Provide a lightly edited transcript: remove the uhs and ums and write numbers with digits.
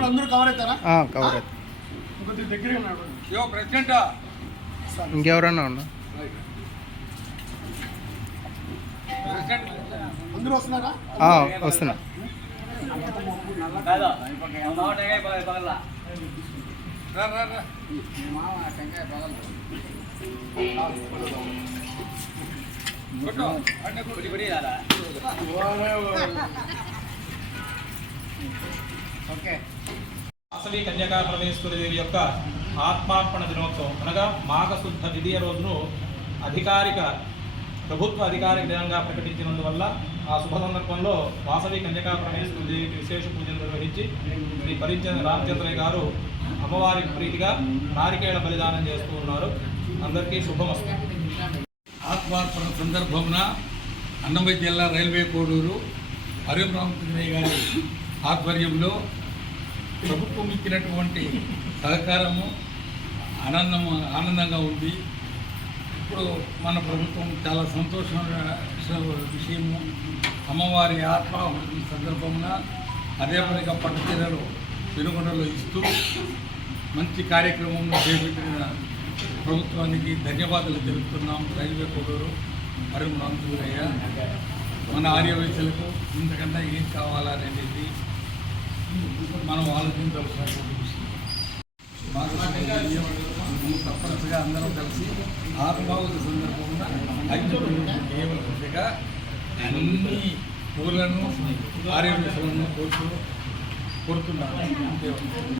అందరూ కవర్ అవుతారా? కవర్ అవుతారు. ఇంకెవరన్నా ఉన్నా? అందరూ వస్తున్నారా? వస్తున్నా. వాసవి కన్యకా పరమేశ్వరి దేవి యొక్క ఆత్మార్పణ దినోత్సవం అనగా మాఘశుద్ధ ద్వితీయ రోజును ప్రభుత్వ అధికారిక దినంగా ప్రకటించినందువల్ల ఆ శుభ సందర్భంలో వాసవి కన్యకా పరమేశ్వరి దేవికి విశేష పూజలు నిర్వహించి శ్రీ పరిచంద్ర రామచంద్రయ్య గారు అమ్మవారి ప్రీతిగా నారికేళ బలిదానం చేస్తూ ఉన్నారు. అందరికీ శుభమస్తు. ఆత్మార్పణ సందర్భమున అన్నమయ్య జిల్లా రైల్వే కోడూరు హరిం రామచంద్రయ్య గారి ఆధ్వర్యంలో ప్రభుత్వం ఇచ్చినటువంటి సహకారము ఆనందంగా ఉంది. ఇప్పుడు మన ప్రభుత్వం చాలా సంతోషమైన విషయము. అమ్మవారి ఆత్మాహుతి సందర్భమున అదేవిధంగా పట్టుచీరలు పెనుగొండలో ఇస్తూ మంచి కార్యక్రమం చేపట్టిన ప్రభుత్వానికి ధన్యవాదాలు తెలుపుతున్నాం. రైల్వే కోడూరు హరిం రామచంద్రయ్య మన ఆర్యవైశ్యులకు ఇంతకన్నా ఏం కావాలనేది మనం ఆలోచించాల్సినటువంటి విషయం. తప్పనిసరిగా అందరం కలిసి ఆత్మాహుతి సందర్భంగా చేయవలసిందిగా అన్ని పూలను ఆర్యవైశ్యులను కోరుతున్నాను.